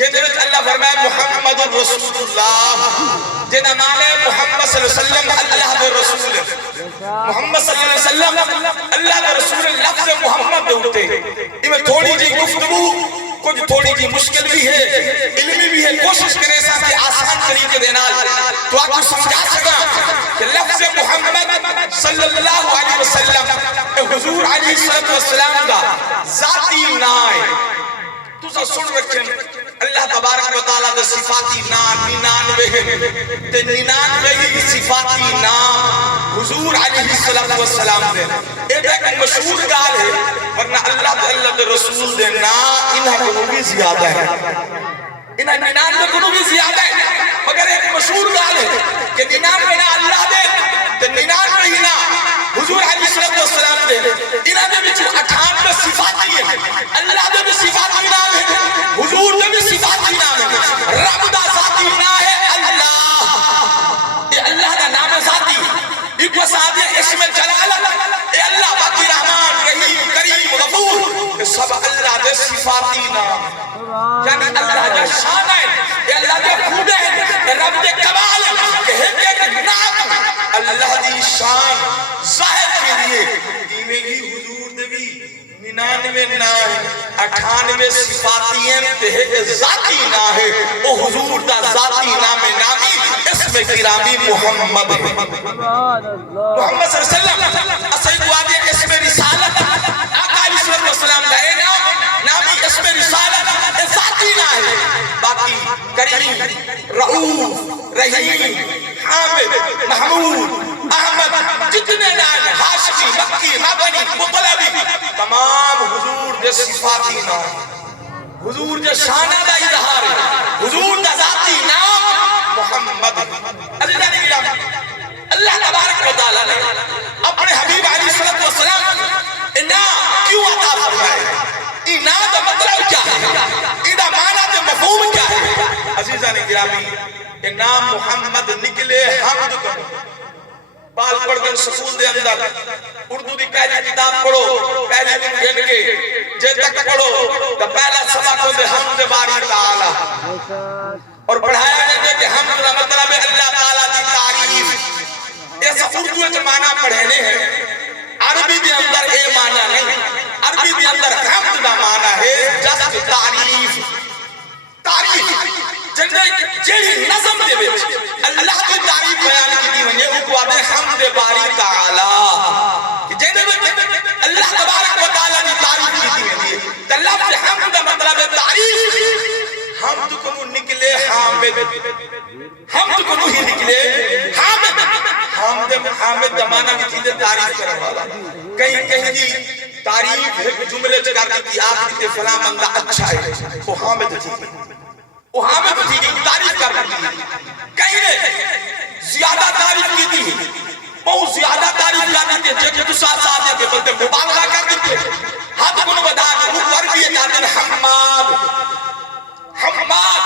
جنہیں اللہ فرمائے محمد رسول اللہ، جنہیں مانے محمد صلی اللہ علیہ وسلم اللہ دے رسول ہے، محمد صلی اللہ علیہ وسلم اللہ دے رسول لفظ محمد دے ہوتے ہیں۔ میں تھوڑی جی گفتگو کچھ تھوڑی جی مشکل بھی ہے، علمی بھی ہے، کوشش کریں سا کہ آسان طریقے دینا تو آپ کو سمجھا سکا کہ لفظ محمد صلی اللہ علیہ وسلم حضور علیہ السلام کا ذاتی نائے تو سا سن رکھیں اللہ تبارک و تعالیٰ دے صفاتی نام 99 تے 99 صفاتی نام حضور علیہ السلام دے ایک مشہور گال ہے ورنہ اللہ دے رسول دے نام انہاں کو بھی زیادہ ہے، انہاں 99 کو بھی زیادہ ہے، مگر ایک مشہور گال ہے کہ 99 نا اللہ دے تے 99 نا حضور علیہ السلام دے انہاں دے وچ 98 صفاتی ہیں، اللہ دے بھی صفاتی نام ہے، حضور دے بھی صفاتی نام ہے، رب دا ذاتی نام ہے اللہ، یہ اللہ دا نام ہے ذاتی، ایک وسعت ہے اسم جلالت، اے اللہ باقی رحمان رحیم کریم غفور، یہ سب اللہ دے صفاتی نام ہے، یعنی اللہ دے شان ہے، یہ اللہ دے خود ہے، یہ رب دے کمال ہے، کہ ایک نام اللہ دی شان ظاہر کے لیے ایمیں ہی حضور دے بھی 99 نام 98 صفاتی ہیں تے ذاتی نام ہے، وہ حضور دا ذاتی نام نامی اسم گرامی محمد ہے، محمد صلی اللہ علیہ وسلم اسے کو آگے اسم رسالت آقا علیہ السلام کا اے نامی اسم رسالت ذاتی نام ہے، باقی کریم رؤوف رحیم حامد محمود احمد جتنے نام ہاشمی مکی مبنی مطلبی تمام حضور دے صفاتی نام، حضور دے شانہ دا اظہار ہے، حضور دا ذاتی نام محمد اللہ نے اللہ تبارک و تعالیٰ نے اپنے حبیب علیہ السلام نام کیوں عطا فرمائے، نام دا مطلب کیا ہے، دا معنی دا مفہوم کیا ہے؟ عزیزان گرامی نام محمد نکلے حمد کرو، بال پڑھ کر سکول دے اندر اردو دی پہلی کتاب پڑھو، پہلی دن گھن کے جے تک پڑھو تو پہلا سبق ہوتے حمد باری تعالیٰ، اور پڑھایا جاتے کہ حمد کا مطلب ہے اللہ تعالیٰ دی تعریف، ایسا اردو اچھ معنی پڑھنے ہیں، عربی دی اندر اے معنی نہیں، عربی دی اندر حمد دا معنی ہے جس تعریف، تعریف جیڑی نظم دے وچ اللہ کی تعریف بیان کی دی ونجے وہ کو آدھے حمد باری تعالیٰ، جیڑے وچ اللہ تبارک و تعالیٰ کی تعریف کی دی ونجے تو لفظ حمد دا مطلب ہے تعریف، حمد کو نکلے حامد، حمد کو ہی نکلے حامد، حامد دا معنی بھی چیزیں تعریف کرنے والا، کہیں دی تعریف جملے چکر کی آخری تے فلاں بندہ اچھا ہے وہ حامد تھی، وہ حامد تھی کہ تعریف کر رہی ہے، کہیں نے زیادہ تعریف کی تھی، بہت زیادہ تعریف کر رہی تھی، جب تو ساتھ آتے تھے بلتے مبالغہ کر دیتے، حد کو بتا کہ وہ عربی ہے کہتے ہیں حماد، حماد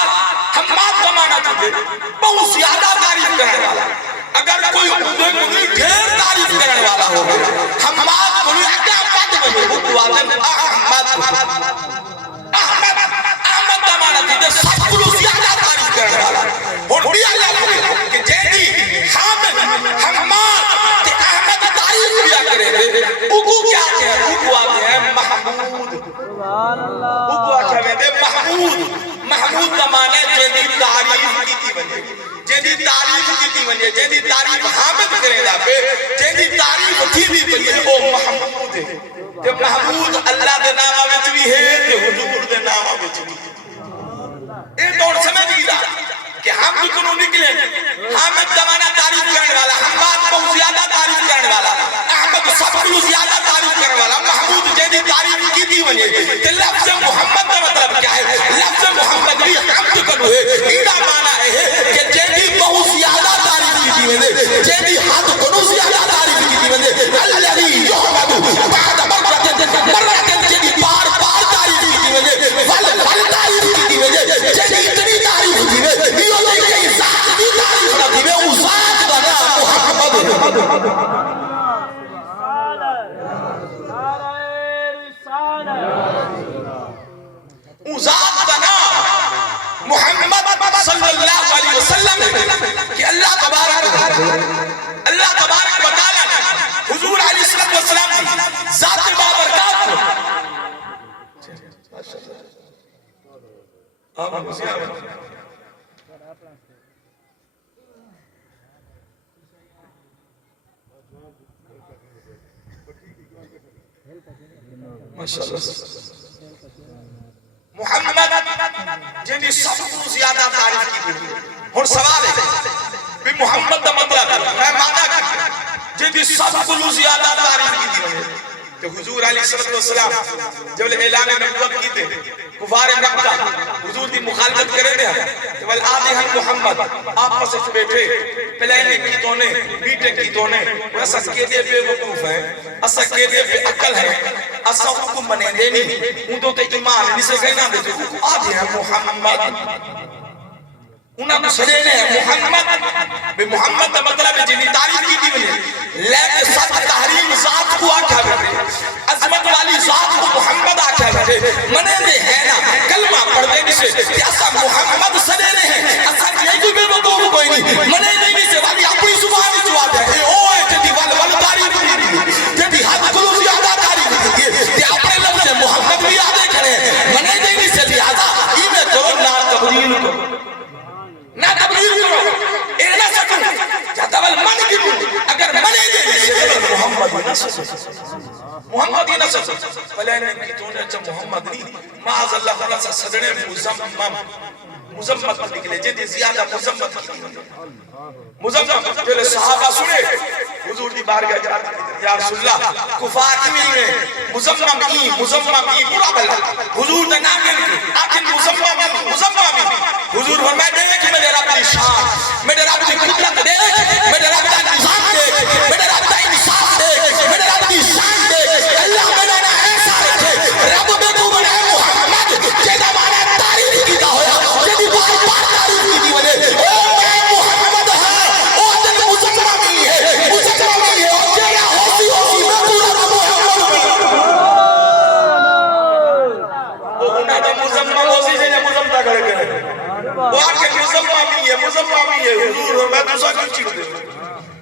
کا معنی تھے بہت زیادہ تعریف کرنے والا، اگر کوئی عہدے کو نہیں ڈھیر تعریف کرنے والا ہوگا، حماد کو نہیں اکا پاتے ہوئے وہ دوازن احمد کا معنی تھی سب کو زیادہ تعریف کرنے والا، اور بھی اللہ کو کہ جیدی حامد حماد تے احمد تعریف کیا کرے دے اگو کیا کہے اگو آتے ہیں محمود، اگو آتے ہیں محمود، محمود کا معنی جیدی تعریف کی تھی بنجے، جیدی تعریف کی تھی بنجے، جیدی تعریف حامد کرے دا پہ جیدی تعریف تھی بھی بنجے وہ محمود ہے، تے محمود اللہ دے نامہ وچ بھی ہے تے حضور دے نامہ وچ بھی ہے، ایک دور سمجھ گیا کہ حمد کنو نکلے، حامد زمانہ تعریف کرنے والا، حماد بہت زیادہ تعریف کرنے والا، احمد سب کو زیادہ تعریف کرنے والا، محمود جیدی تعریف کی تھی ونجے کہ لفظ محمد کا مطلب کیا ہے، لفظ محمد بھی حمد کنو ہے، ایدہ معنی ہے کہ جیدی بہت زیادہ تعریف کی تھی ونجے، جیدی حد کنو زیادہ تعریف کی تھی ونجے، الذی یحمد بعد مرتن جیدی بار بار تعریف کی تھی ونجے، ول تعریف کی تھی ونجے، جیدی اتنی تعریف تھی ونجے، یہ لئے کہ ذات دی تعریف نہ تھی ونجے، وہ ذات دا نام محمد صلی اللہ علیہ وسلم ہے کہ اللہ تبارک و تعالیٰ نے حضور علیہ السلام کی ذات بابرکات کو محمد جن کی سب کو زیادہ تعریف کی گئی اور سوال ہے کہ محمد دا مطلب میں معنی کرتا جن کی سب کو زیادہ تعریف کی گئی کہ حضور علیہ السلام جب اعلان نبوت کی تھے کفار مکہ حضور دی مخالفت کرے دے کہ ول آدھے ہم محمد آپس سے بیٹھے پلینے کی تونے بیٹے کی تونے ایسا کہدے بے وقوف ہیں ایسا کہدے بے عقل ہیں ایسا حکم بنے دینی اندوں تے ایمان جسے کہنا دے تو آدھے ہم محمد انہاں کو سجینے ہیں محمد بے محمد دا مطلب ہے جنہی تعریف کی تھی بنے لیکن سب تحریم ذات کو آکھا بیٹھے عظمت والی ذات کو محمد آکھا بیٹھے منے دے ہے نا کلمہ پڑھ دے سے کہ ایسا محمد سجینے ہیں ایسا یہ کوئی بے وقوف کوئی نہیں منے دے سے والی اپنی زبانی جواب ہے اے اوہ جدی وال تعریف کی تھی جدی حد کلو زیادہ تعریف کی تھی کہ اپنے لفظ محمد بھی آدھے کریں منے دے سے لہذا ایمیں کرو نا تبدیل کرو نہ تبلیغ کرو اے نہ سکو جاتا بل من گرو اگر منے دے سے محمد ہی نہ سکو محمد ہی نہ سکو پلینے کی تونے اچھا محمد نہیں معاذ اللہ خلا سا صدرے مزمت نکلے جیدی زیادہ مزمت کی مزمت پہلے صحابہ سنے حضور دی بارگاہ جاتے یا رسول اللہ کفار ایمی میں مزمم ای برا بلا حضور دا نام نہیں آکن مزمم حضور فرمائے دے کہ میرے رب دی شان میرے رب دی قدرت دے میرے رب دا نظام دے میرے رب دا انصاف دے میرے رب دی شان دے اللہ میرا نا ایسا رکھے رب بے کو بنا محمد جیدہ مانا تعریف کی دا ہویا جیدی بار بار تعریف کی دی وجہ او میں محمد ہے او دن مزممی ہے اور جیدہ ہوتی میں پورا محمد وہ انہا دا مزمم ہوتی سے مزمتا کر گئے وہ آکے مزممی ہے حضور میں تو سا کچھ چیز دے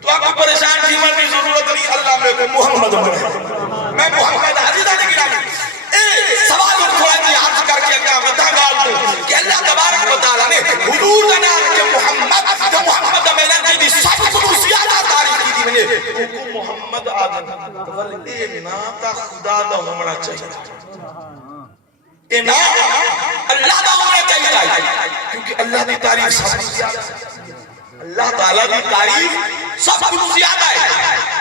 تو آپ کو پریشان جیمن کی ضرورت نہیں اللہ میں کو محمد بنے میں محمد عزیزہ نے گرا سوال اور تھوڑا جی عرض کر کے اللہ مدہ گال دو کہ اللہ تبارک و تعالیٰ نے حضور کا نام کہ محمد میلان جیدی سب کو زیادہ تاریخ کی دی میں نے محمد آدم ولی ناتا خدا دا ہونا چاہیے اے نا اللہ دا ہونا چاہیے کیونکہ اللہ دی تعریف سب کو زیادہ اللہ تعالیٰ دی تعریف سب کو زیادہ ہے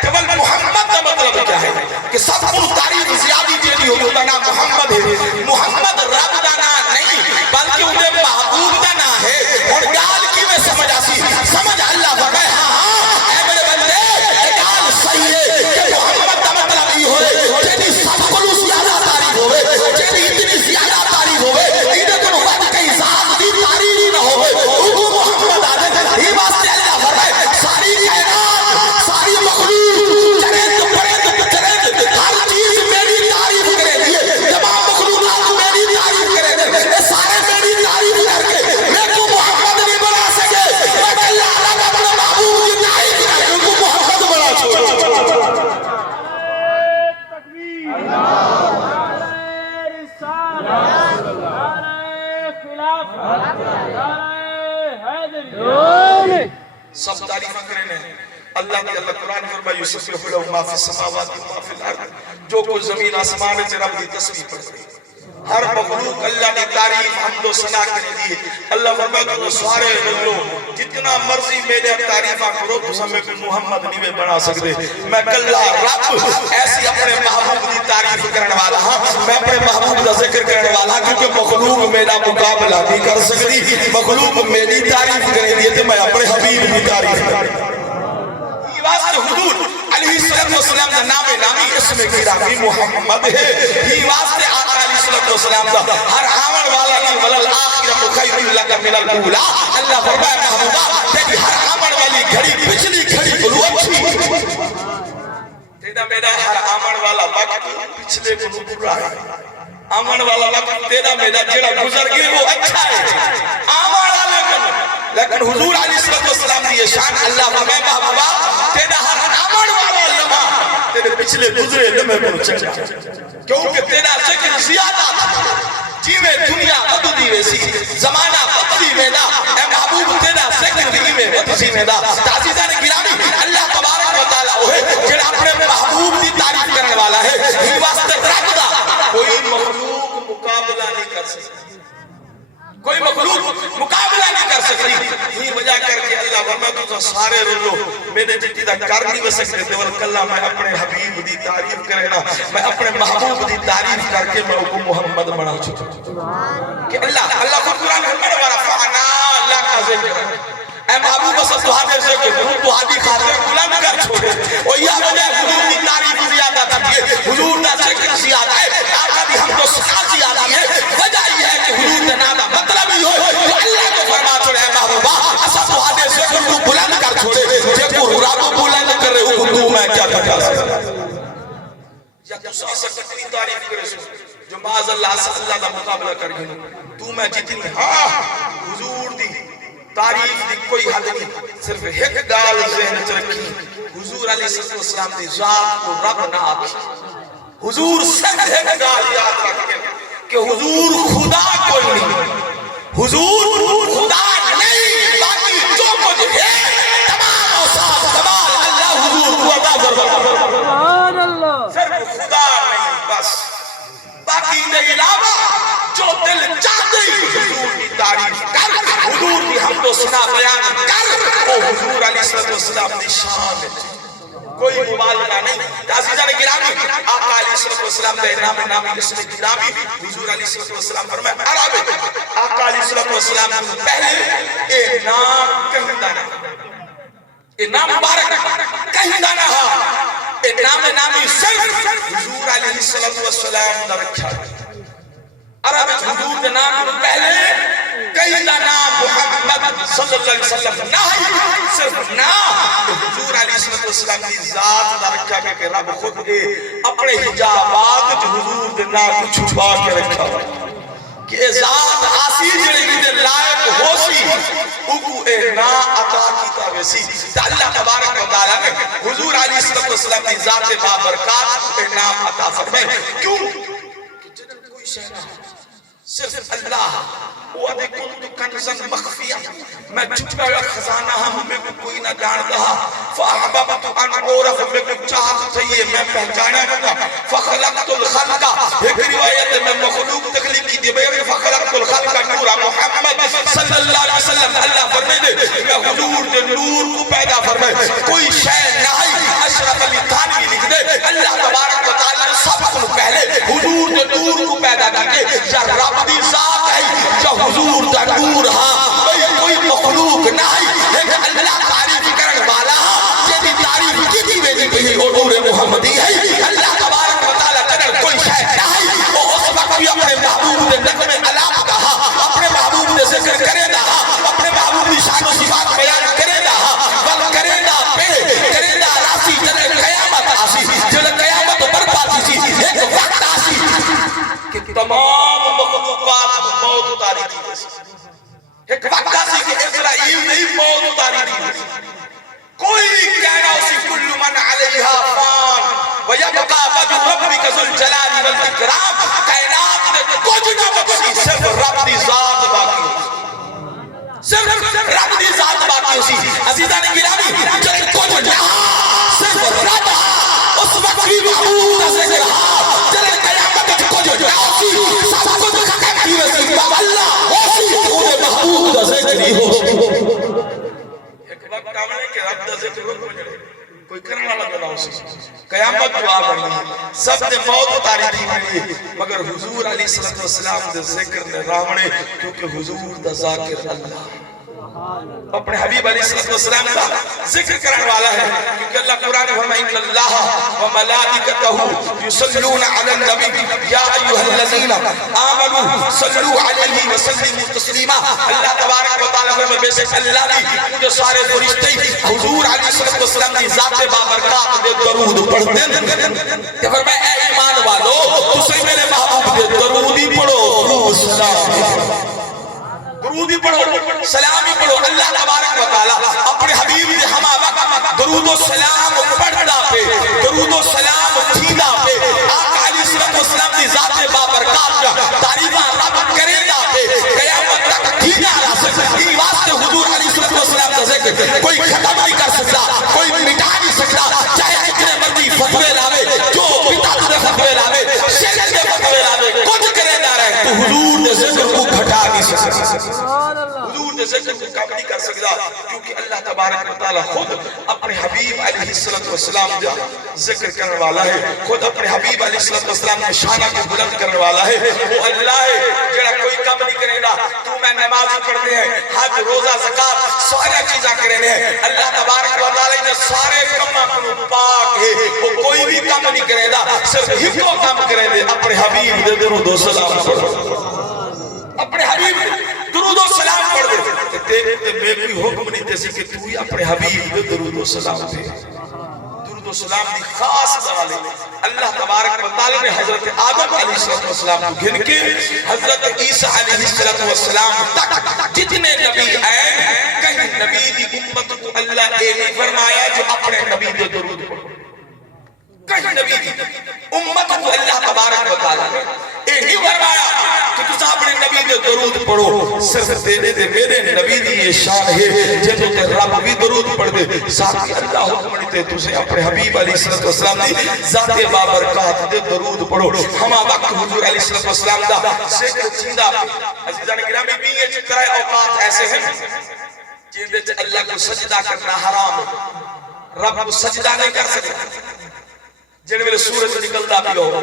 کبل محمد دا مطلب کیا ہے کہ سب کو تعریف زیادی جیدی ہوتا نا محمد ہے محمد رب دا نا نہیں بلکہ انہیں محبوب دا نا ہے اور گال کی میں سمجھ آسی سمجھ اللہ فرمائے ہاں اے میرے بندے اے گال صحیح ہے کہ محمد دا مطلب ہی ہوئے جیدی سب کو زیادہ تعریف ہوئے جیدی اتنی زیادہ تعریف ہوئے انہیں کنو وقت کئی ذات دی تعریف نہ ہوئے اگو محمد آدھے ہی واسطے اللہ فرمائے ساری کائنات ساری مخلوق چرند پرند چرند ہر چیز میری تعریف کرے دیئے تمام مخلوقات میری تعریف کرے دیئے سارے میری تعریف کر کے میں کو محمد نہیں بنا سکے میں اللہ علیہ اپنے محبوب کی تعریف کرے ان کو محمد بنا چھوڑ سب تعریفہ کرنے ہیں اللہ کی اللہ قرآن فرمائے یسبح لہ ما فی السماوات و ما فی الارض جو کچھ زمین آسمان سے رب دی تسبیح پڑھتے ہر مخلوق اللہ نے تعریف حمد و ثنا کرنے دی اللہ فرمائے تو سارے لوگوں جتنا مرضی میرے تعریفہ کرو تو ہمیں کوئی محمد نہیں بنا سکتے میں کلہ رب ایسی اپنے محبوب دی تعریف کرنے والا ہاں میں اپنے محبوب دا ذکر کرنے والا کیونکہ مخلوق میرا مقابلہ نہیں کر سکتی مخلوق میری تعریف کرنے دی تو میں اپنے حبیب کی تعریف کرنے یہ واسطے حضور علیہ السلام دا نامی اسم گرامی محمد ہے یہ واسطے آقا علیہ السلام دا ہر آمن والا نہیں ولل آخرت خیر لک من الاولا اللہ فرمائے محبوبہ تیری ہر آمن والی گھڑی پچھلی گھڑی بلو اچھی تیرا میرا ہر آمن والا وقت پچھلے بلو برا ہے آمن والا وقت تیرا میرا جڑا گزر گئے وہ اچھا ہے آمن والے لیکن حضور علیہ السلام دی یہ شان اللہ فرمائے محبوبہ تیرا ہر عمل والا لمحہ تیرے پچھلے گزرے لمحے کو چڑھا کیونکہ تیرا ذکر زیادہ تھا جیوے دنیا بدلی ویسی زمانہ بدلی ویدا اے محبوب تیرا ذکر دیوے بدلی ویدا تعزیزان گرامی اللہ تبارک و تعالیٰ وہ ہے جڑا اپنے محبوب دی تعریف کرنے والا ہے ہی واسطے رب دا کوئی مخلوق مقابلہ نہیں کر سکتا کوئی مخلوق مقابلہ نہیں کر سکتی ہی وجہ کر کے اللہ فرماتا تو سارے رلو میرے جتنی دا کر نہیں بسکتے تھے والکلہ میں اپنے حبیب دی تعریف کرنا میں اپنے محبوب دی تعریف کر کے میں کو محمد بنا چکا کہ اللہ کو قرآن میں ورفعنا اللہ کا ذکر اے محبوب بس تو حادث سے کہ تو حادی خاطر غلام کر چھوڑے اور یہ وجہ حضور کی تعریف زیادہ تھی حضور کا ذکر زیادہ ہے آقا بھی ہم کو سنا زیادہ ہے وجہ یہ ہے کہ حضور کا نام مطلب ہی ہو تو اللہ کو فرما چھوڑے اے محبوبہ اسا تو حادث سے کہ تو بلند کر چھوڑے جب کو رب بلند کر رہے ہو تو میں کیا کر سکتا یا تو سا کتنی تعریف کرے سو جو معاذ اللہ سے اللہ کا مقابلہ کر گئے تو میں جتنی ہاں حضور دی تعریف دی کوئی حد نہیں صرف ایک گال ذہن رکھی حضور علیہ السلام دی ذات کو رب نہ آتی حضور صرف ایک گال یاد رکھے کہ حضور خدا کوئی نہیں حضور خدا نہیں باقی جو کچھ ہے تمام اوصاف کمال اللہ حضور کو عطا فرماتا صرف خدا نہیں بس باقی کے علاوہ جو دل چاہتے ہی حضور کی تعریف کر حضور کی حمد و ثنا بیان کر وہ حضور علیہ السلام کی شان ہے کوئی مبالغہ نہیں عزیزان گرامی آقا علیہ السلام کا نامی اسم گرامی حضور علیہ السلام فرمائے عرب آقا علیہ السلام پہلے اے نام کہندہ نہ اے نام مبارک کہندہ نہ اے نامی صرف حضور علیہ السلام نہ رکھا عرب حضور کے نام پہلے کئی دا نام محمد صلی اللہ علیہ وسلم نہ صرف نام حضور علیہ السلام کی ذات نہ رکھا کہ رب خود اپنے حجابات حضور کے نام کو چھپا کے رکھا کہ ذات آسی جڑی دے لائق ہو سی اگو اے نا عطا کیتا ویسی تا اللہ تبارک و تعالیٰ نے حضور علیہ السلام کی ذات بابرکات اے نام عطا فرمائے کیوں کہ جنہاں کوئی شہنہ صرف اللہ وَدِ كُنْتُ كَنْزًا مَخْفِيًا میں چھپا ہوا خزانہ ہوں میں کوئی نہ جان دہا فَأَحْبَبْتُ أَنْ أُعْرَفَ میں کوئی چاہت تھئی میں پہچانا گا فَخَلَقْتُ الْخَلْقَ ایک روایت میں مخلوق تخلیق کی دی بے فَخَلَقْتُ الْخَلْقَ نورا محمد صلی اللہ علیہ وسلم اللہ فرمائے دے میں حضور دے نور کو پیدا فرمائے کوئی شے نہیں اشرف علی تھانوی لکھ دے اللہ تبارک و تعالیٰ نے سب کو پہلے حضور دے نور کو پیدا کر کے یا رب دی ذات ہے یا حضور دا نور ہاں کوئی مخلوق نہیں ایک اللہ تعریف کرن والا جیدی تعریف کی ویدی کہی وہ نور محمدی ہے اللہ تبارک و تعالیٰ کرن کوئی شے نہیں وہ اس وقت بھی اپنے محبوب دے نقم علاق کہا اپنے محبوب دے ذکر کرے دا اپنے محبوب دی شان و صفات بیان کرے دا ول کرے دا پہ کرے دا راسی جلے قیامت آسی جلے قیامت برپا سی ایک وقت آسی کہ تمام مخلوقات موت اتاری تھی ایک وقت آسی کہ اسرائیل نہیں موت اتاری تھی کوئی کہنا اسی کل من علیہا فان ویبقى وجه ربك ذو الجلال والاکرام کائنات نے کچھ نہ بچی صرف رب دی ذات باقی صرف رب دی ذات باقی اسی عزیزان گرامی جب کچھ نہ صرف رب اس وقت بھی محبوب کا ذکر جب قیامت کچھ نہ اسی سب کچھ کہتی ویسی باب اللہ اسی خود محبوب کا ذکر ہی ہو ایک وقت آمنے کہ رب دا ذکر رکھ مجھے کوئی کرنے والا بنا اسی قیامت دعا بڑی سب نے موت اتاری تھی ملی مگر حضور علیہ السلام دے ذکر نے رامنے کیونکہ حضور دا ذاکر اللہ اپنے حبیب علیہ السلام کا ذکر کرنے والا ہے کیونکہ اللہ قرآن فرمائے ان اللہ وملائکتہ یصلون علی النبی یا ایھا الذین آمنوا صلوا علیہ وسلموا تسلیما اللہ تبارک و تعالی فرمائے بے شک اللہ بھی جو سارے فرشتے حضور علیہ السلام کی ذات بابرکات دے درود پڑھتے ہیں کہ فرمائے اے ایمان والو تسی میرے محبوب دے درودی پڑھو سلام درودی پڑھو سلامی پڑھو اللہ و سلام پڑھدا پہ درود و سلام تھیندا پہ آقا علیہ الصلوۃ والسلام دی ذات بابرکات جا تعریفاں رب کریندا پہ قیامت تک تھیندا رہے ای واسطے حضور علیہ الصلوۃ والسلام دا ذکر کوئی ختم نہیں کر سکتا کوئی مٹا نہیں سکتا چاہے جتنے مرضی فتوے لاوے جو بدعت دے فتوے لاوے شرک دے فتوے لاوے کچھ کریندا رہے تو حضور دے ذکر کو گھٹا نہیں سکتا حضور دے ذکر کو کم نہیں کر سکتا کیونکہ اللہ تبارک و تعالی خود اپنے حبیب علیہ الصلوۃ والسلام کا ذکر کرنے والا ہے خود اپنے حبیب علیہ الصلوۃ والسلام کے شانہ کو بلند کرنے والا ہے وہ اللہ ہے جڑا کوئی کم نہیں کرے گا تو میں نماز پڑھتے ہیں حج روزہ زکات سارے چیزاں کرنے ہیں اللہ تبارک و تعالی نے سارے کماں کو پاک ہے وہ کوئی بھی کم نہیں کرے گا صرف ہکو کم کرے دے اپنے حبیب دے درود و سلام پڑھو اپنے حبیب درود و سلام پڑھ دے تیرے تے میں کوئی حکم نہیں دے سی کہ تو ہی اپنے حبیب دے درود و سلام دے درود و سلام دی خاص دعالے اللہ تبارک و تعالی نے حضرت آدم علیہ السلام کو گھن کے حضرت عیسیٰ علیہ السلام تک جتنے نبی آئے کہیں نبی دی امت کو اللہ نے نہیں فرمایا جو اپنے نبی دے درود پڑھو کہیں نبی دی امت کو اللہ تبارک و تعالی نے نہیں فرمایا کہ تو اپنے نبی دے درود پڑھو صرف تیرے دے میرے نبی دی یہ شان ہے جنہوں تے رب بھی درود پڑھ دے ذاتی اللہ حکم نہیں تجھے اپنے حبیب علیہ السلام دی ذات بابرکات دے درود پڑھو ہما وقت حضور علیہ السلام دا ذکر چیندہ عزیزان گرامی بھی یہ چکرائے اوقات ایسے ہیں جن دے اللہ کو سجدہ کرنا حرام ہے رب کو سجدہ نہیں کر سکتا جن میں سورج نکلتا بھی ہو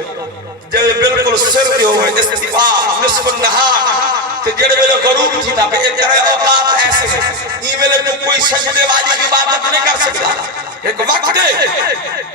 جب بالکل سر بھی ہو استفاء نصف النہار تے جڑے ویلے غروب تھیتا پہ ایک طرح اوقات ایسے ہیں ای ویلے تو کوئی سجدے والی عبادت نہیں کر سکتا ایک وقت ہے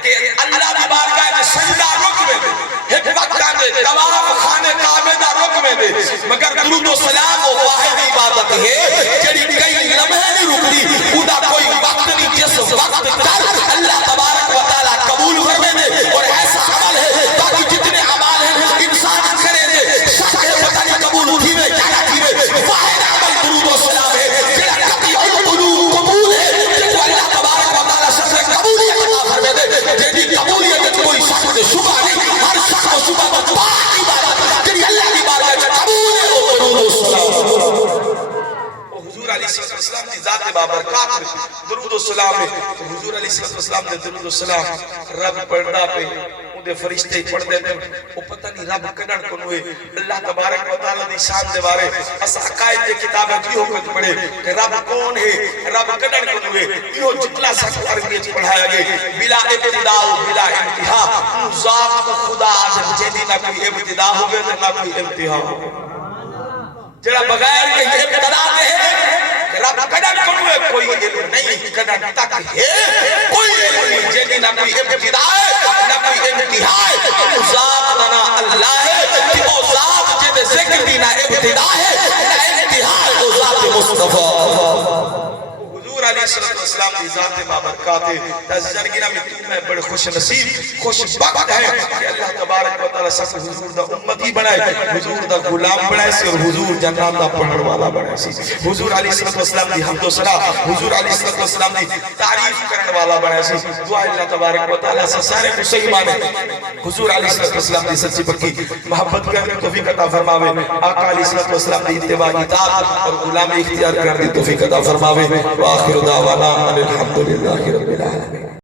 کہ اللہ دی بارگاہ میں سجدہ رک میں دے ایک وقت ہے طواف خانے کعبہ دا رک میں دے مگر درود و سلام و واحد عبادت ہے جڑی کئی لمحے نہیں رکتی خدا کوئی وقت نہیں جس وقت کر اللہ تبارک و تعالی قبول فرمے دے اور ایسا عمل ہے باقی جتنے عمال ہیں انسان کرے دے شک ہے پتہ نہیں قبول تھی میں کیا تھی میں واحد عمل درود و سلام ہے جڑا قطعی القلوب قبول ہے جس اللہ تبارک و تعالی شک سے قبولیت عطا فرمے دے جیدی قبولیت کوئی شک سے شبہ نہیں ہر شک و شبہ کو پاک عبادت جڑی اللہ کی بارگاہ میں قبول ہے وہ درود و سلام حضور علیہ السلام کی ذات بابرکات میں درود و سلام ہے حضور علیہ السلام نے درود و سلام رب پڑھنا پہ دے فرشتے پڑھ دے دے وہ پتہ نہیں رب کڑن کو ہوئے اللہ تبارک و تعالی دی شان دے بارے اس عقائد دی کتابیں بھی ہو کے پڑھے کہ رب کون ہے رب کڑن کو ہوئے یہ جملہ سچ عربی وچ پڑھایا گیا بلا ابتداء بلا انتہا ذات خدا جدی نہ کوئی ابتدا ہوے تے نہ کوئی انتہا ہو جڑا بغیر کہ ابتدا دے ہے رب کڑن کو ہوئے کوئی علم نہیں کڑن تک ہے کوئی علم نہیں جدی نہ کوئی ابتدا ہے نہ کوئی انتہا ہے ذات لنا اللہ ہے کہ وہ ذات جدے ذکر دی نہ ابتدا ہے نہ انتہا ہے وہ ذات مصطفیٰ حضور علیہ السلام کی ذات بابرکات ہے عزیزان گرامی تو میں بڑے خوش نصیب خوش بخت ہے کہ اللہ تبارک و تعالی سب حضور دا امتی بنائے حضور دا غلام بنائے سی اور حضور جنات دا پڑھن والا بنائے سی حضور علیہ السلام دی حمد و ثنا حضور علیہ السلام دی تعریف کرنے والا بنائے سی دعا اللہ تبارک و تعالی سے سارے مسلمان حضور علیہ السلام دی سچی پکی محبت کرنے توفیق عطا فرماوے آقا علیہ السلام دی اتباع اطاعت اور غلامی اختیار کرنے توفیق عطا فرماوے وآخر دعوانا الحمدللہ رب العالمین